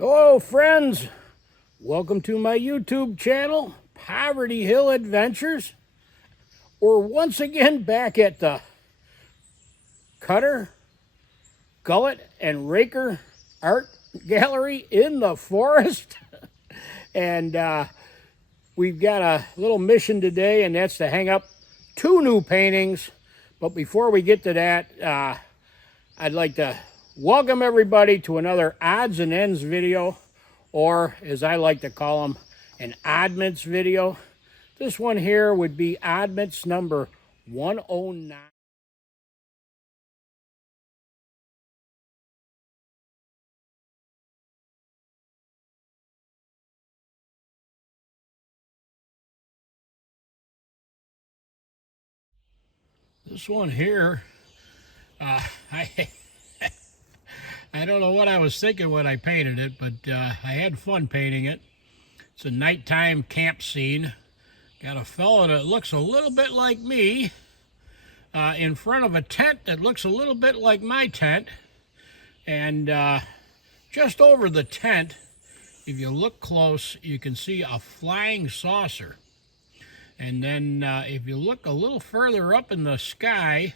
Hello friends, welcome to my YouTube channel, Poverty Hill Adventures. We're once again back at the Cutter, Gullet, and Raker Art Gallery in the forest. And we've got a little mission today, and that's to hang up two new paintings. But before we get to that, I'd like to welcome everybody to another Odds and Ends video, or as I like to call them, an Oddments video. This one here would be Oddments number 109. This one here, I I don't know what I was thinking when I painted it, but I had fun painting it. It's a nighttime camp scene. Got a fellow that looks a little bit like me in front of a tent that looks a little bit like my tent. And just over the tent, if you look close, you can see a flying saucer. And then if you look a little further up in the sky,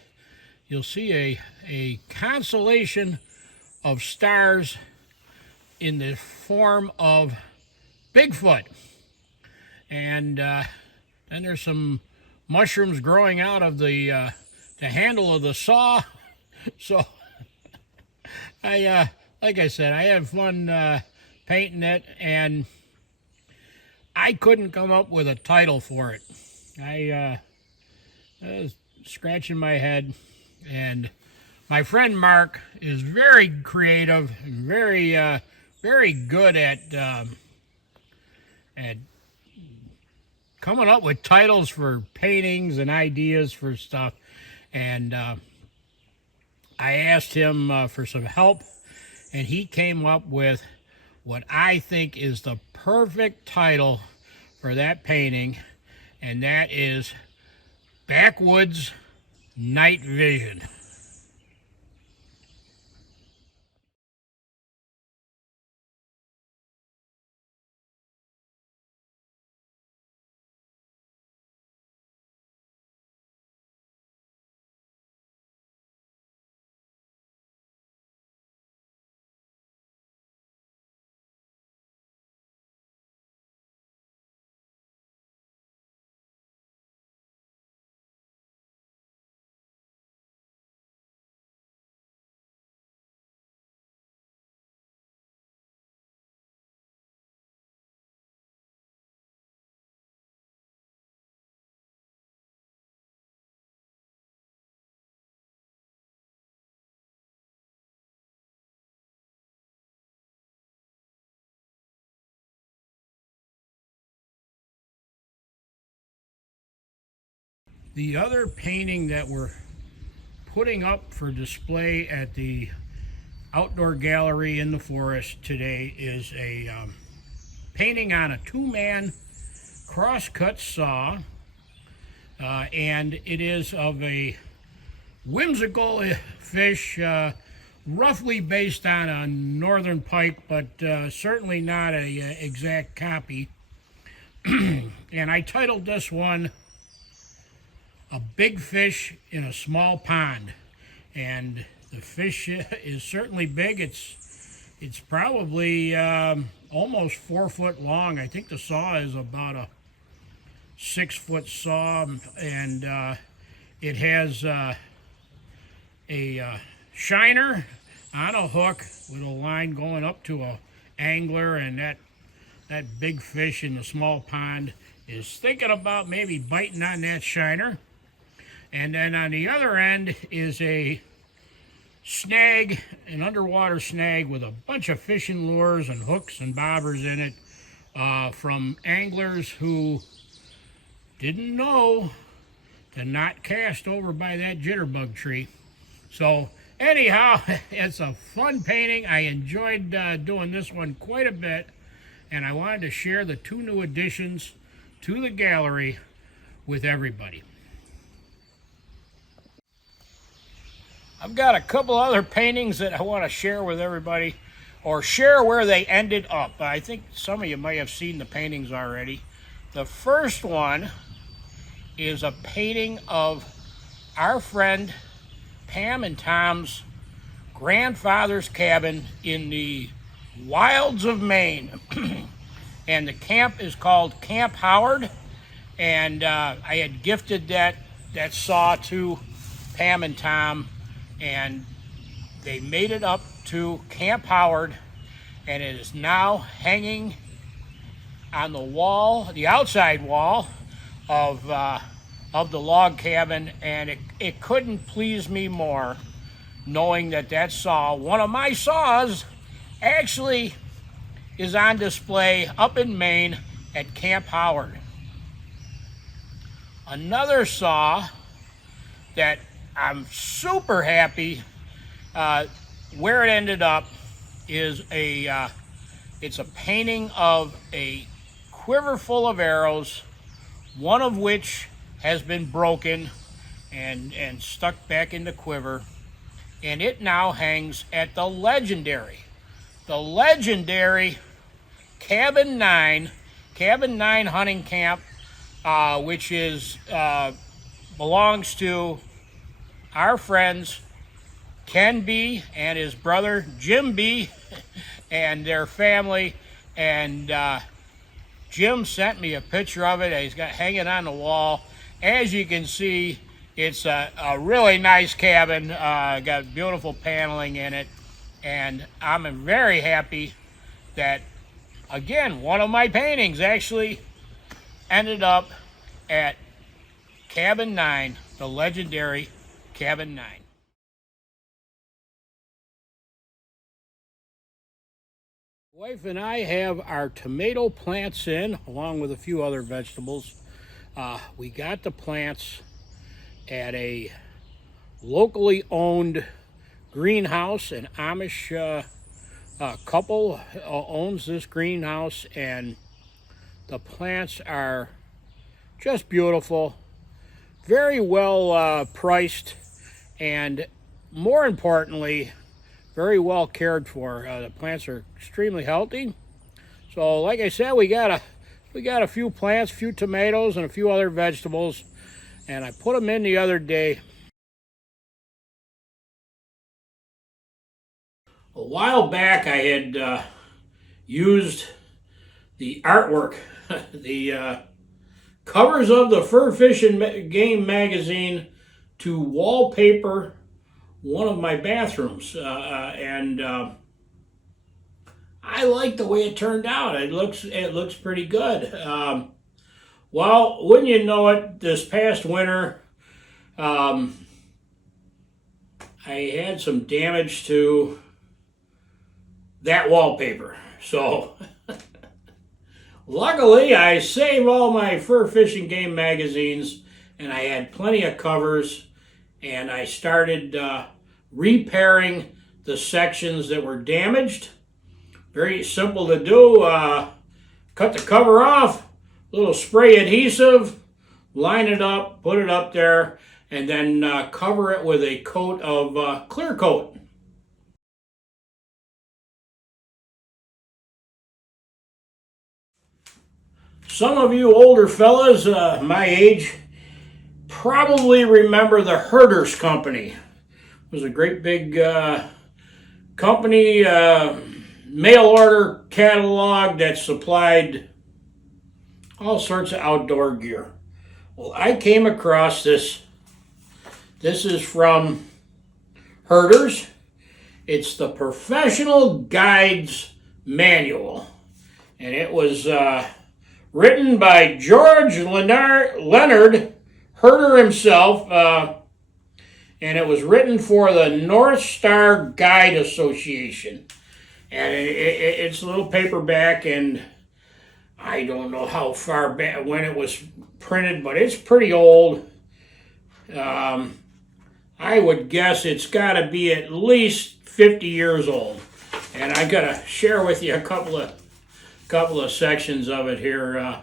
you'll see a constellation of stars in the form of Bigfoot. And then there's some mushrooms growing out of the handle of the saw. So like I said, I had fun painting it, and I couldn't come up with a title for it. I was scratching my head, and my friend Mark is very creative and very good at coming up with titles for paintings and ideas for stuff. And I asked him for some help, and he came up with what I think is the perfect title for that painting, and that is Backwoods Night Vision. The other painting that we're putting up for display at the outdoor gallery in the forest today is a painting on a two-man cross-cut saw, and it is of a whimsical fish, roughly based on a northern pike, but certainly not a exact copy. And I titled this one "A Big Fish in a Small Pond." And the fish is certainly big. It's probably almost 4 foot long. I think the saw is about a 6 foot saw, and it has a shiner on a hook with a line going up to a angler, and that big fish in the small pond is thinking about maybe biting on that shiner. And then on the other end is a snag, an underwater snag with a bunch of fishing lures and hooks and bobbers in it from anglers who didn't know to not cast over by that jitterbug tree. So anyhow, it's a fun painting. I enjoyed doing this one quite a bit, and I wanted to share the two new additions to the gallery with everybody. I've got a couple other paintings that I want to share with everybody. or share where they ended up. I think some of you might have seen the paintings already. The first one is a painting of our friend Pam and Tom's grandfather's cabin in the wilds of Maine. And the camp is called Camp Howard. And I had gifted that saw to Pam and Tom, and they made it up to Camp Howard, and it is now hanging on the wall, the outside wall of the log cabin, and it couldn't please me more knowing that saw, one of my saws, actually is on display up in Maine at Camp Howard. Another saw that I'm super happy where it ended up is it's a painting of a quiver full of arrows, one of which has been broken and stuck back in the quiver, and it now hangs at the legendary Cabin 9 hunting camp, which is belongs to our friends Ken B. and his brother Jim B. and their family. And Jim sent me a picture of it. He's got hanging on the wall. As you can see, it's a really nice cabin. Got beautiful paneling in it, and I'm very happy that, again, one of my paintings actually ended up at Cabin 9, the legendary Cabin 9. Wife and I have our tomato plants in, along with a few other vegetables. We got the plants at a locally owned greenhouse. An Amish couple owns this greenhouse, and the plants are just beautiful, very well priced, and more importantly, very well cared for. The plants are extremely healthy. So like I said, we got a few plants, a few tomatoes, and a few other vegetables, and I put them in the other day. A while back I had used the artwork, the covers of the Fur Fishing Game magazine to wallpaper one of my bathrooms, and I like the way it turned out. It looks pretty good. Well, wouldn't you know it, this past winter, I had some damage to that wallpaper. So luckily, I saved all my Fur Fishing Game magazines, and I had plenty of covers, and I started repairing the sections that were damaged. Very simple to do. Cut the cover off, little spray adhesive, line it up, put it up there, and then cover it with a coat of clear coat. Some of you older fellas, my age, probably remember the Herders Company. It was a great big company, mail order catalog that supplied all sorts of outdoor gear. Well, I came across this. This is from Herders. It's the Professional Guides Manual, and it was written by George Leonard Herder himself, and it was written for the North Star Guide Association. And it's a little paperback, and I don't know how far back when it was printed, but it's pretty old. I would guess it's got to be at least 50 years old. And I got to share with you a couple of sections of it here.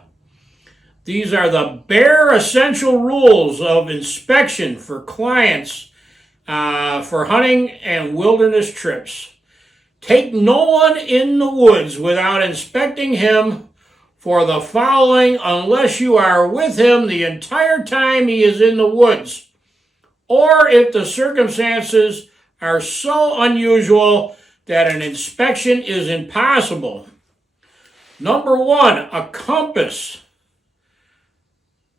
These are the bare essential rules of inspection for clients for hunting and wilderness trips. Take no one in the woods without inspecting him for the following unless you are with him the entire time he is in the woods, or if the circumstances are so unusual that an inspection is impossible. Number 1, a compass.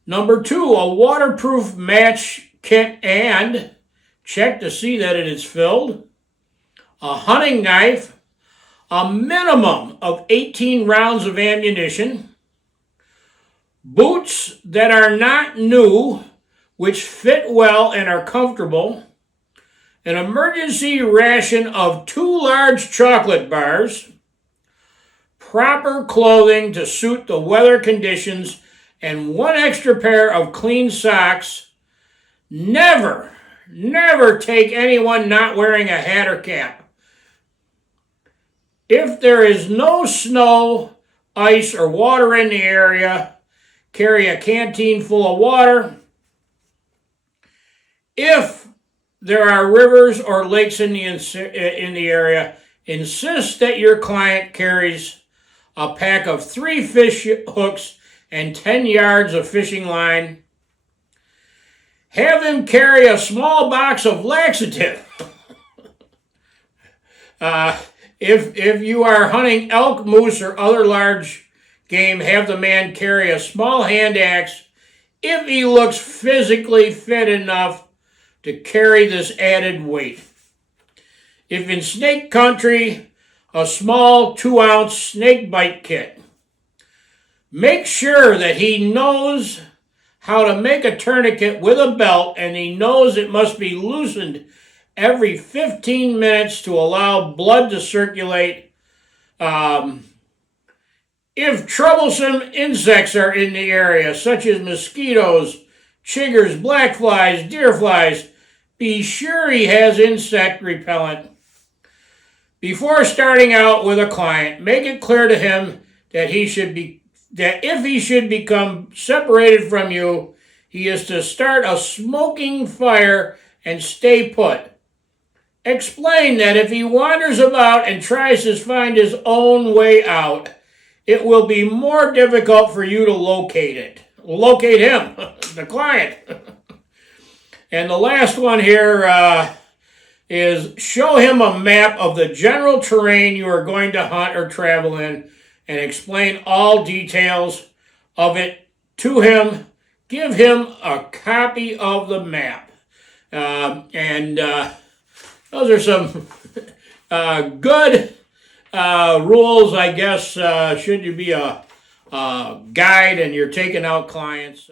Number 2, a waterproof match kit and check to see that it is filled. A hunting knife, a minimum of 18 rounds of ammunition, boots that are not new, which fit well and are comfortable, an emergency ration of 2 large chocolate bars, proper clothing to suit the weather conditions, and 1 extra pair of clean socks. Never take anyone not wearing a hat or cap. If there is no snow, ice, or water in the area, carry a canteen full of water. If there are rivers or lakes in the area, insist that your client carries a pack of 3 fish hooks and 10 yards of fishing line. Have him carry a small box of laxative. If you are hunting elk, moose, or other large game, have the man carry a small hand axe if he looks physically fit enough to carry this added weight. If in snake country, a small 2-ounce snake bite kit. Make sure that he knows how to make a tourniquet with a belt, and he knows it must be loosened every 15 minutes to allow blood to circulate. If troublesome insects are in the area, such as mosquitoes, chiggers, black flies, deer flies, be sure he has insect repellent. Before starting out with a client, make it clear to him that if he should become separated from you, he is to start a smoking fire and stay put. Explain that if he wanders about and tries to find his own way out, it will be more difficult for you to locate him, the client. And the last one here is show him a map of the general terrain you are going to hunt or travel in and explain all details of it to him. Give him a copy of the map. Those are some good rules, I guess, should you be a guide and you're taking out clients.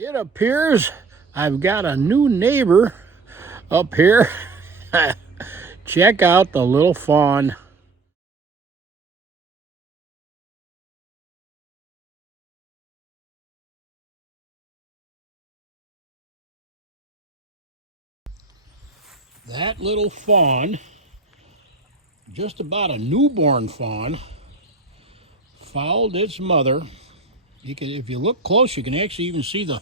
It appears I've got a new neighbor up here. Check out the little fawn. That little fawn, just about a newborn fawn, followed its mother. If you look close, you can actually even see the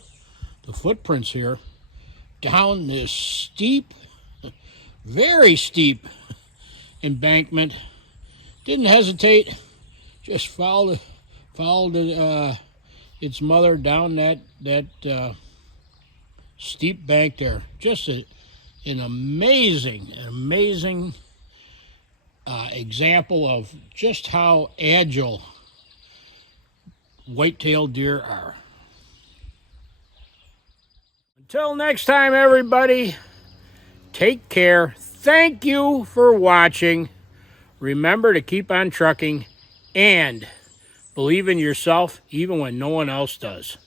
footprints here down this steep, very steep embankment. Didn't hesitate, just followed its mother down that steep bank there. Just an an amazing example of just how agile white-tailed deer are. Until next time, everybody, take care. Thank you for watching. Remember to keep on trucking and believe in yourself even when no one else does.